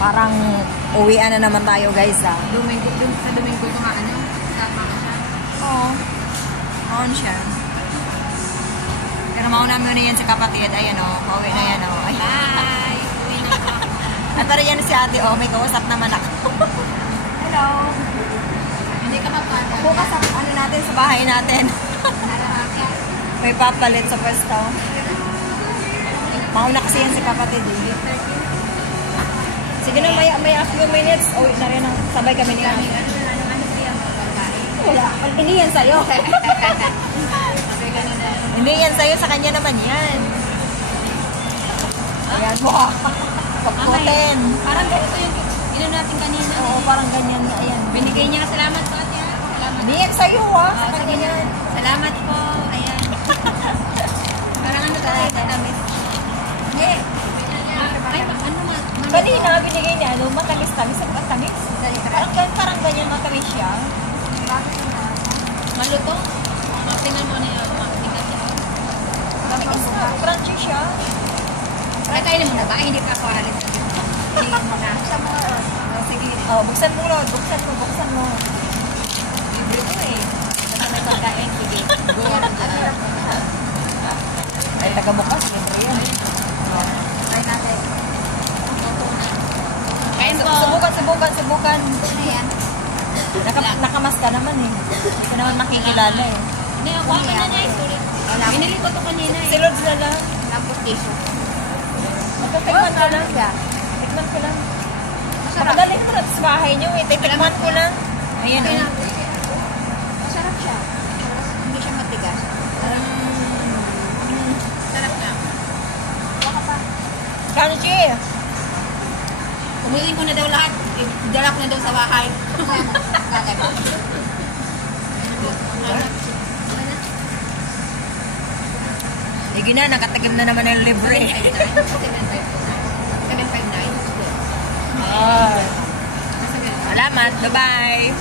Parang uwian na naman tayo guys Domingo ko nga ano? Tama ka siya? Oo. On siya. Pero mauna mo na yan si kapatid. Ayan o. Pauwi na yan o. Bye! Uwi na ako. At para yan si ate o. May kausap naman ako. Hello. Hindi ka mapada. Bukas ang ano natin sa bahay natin. May papalit sa pwesto. Mauna kasi yan si kapatid eh. Sige na, may a few minutes. Uwi na rin ang sabay kami ni Ami. Wala. Hindi yan sa'yo. Hindi yan sa'yo. Sa kanya naman yan. Ayan mo. Pagputin. Parang ganito yung ino natin kanina. Oo, parang ganyan. Ayan. Binigay niya. Salamat po ate. Salamat. Hindi yan sa'yo Sa kanya yan. Salamat po. Ayan. Parang ano tayo tatamis. Hindi. Ay, ano nga? Kanina, binigay niya, matamis-tamis. Matamis? Parang ganyan matamis siya. Maluto? Tingnan mo na yun. Tingnan siya. Crunchy siya. Ay, kainin mo na ba? Ay, hindi pa ako alis. Hindi mo na. Sige. Buksan mo, Lord. Buksan mo. Libre ko eh. Sana may pagkain. Sige. Go. Ay, taga-bukas. Libre yan. Try natin. Kain po. Subukan. Ayan. Nakamas ka naman eh. Hindi ka naman makikilala eh. Hindi, ako ka na niya. Binili ko ito kanina eh. Si Lord na lang. Tapos tissue. Magkatikman ka lang. Tikman ko lang. Makagaling ko na sa bahay niyo eh. Tikman ko lang. Ayan o. Masarap siya. Hindi siya matigas. Parang sarap niya. Baka pa. Crunchy. Kumiling ko na daw lahat. Dala ko na daw sa bahay. Kagay ba? Sige na, nakatagim na naman ng libre. 759. Salamat. Bye-bye.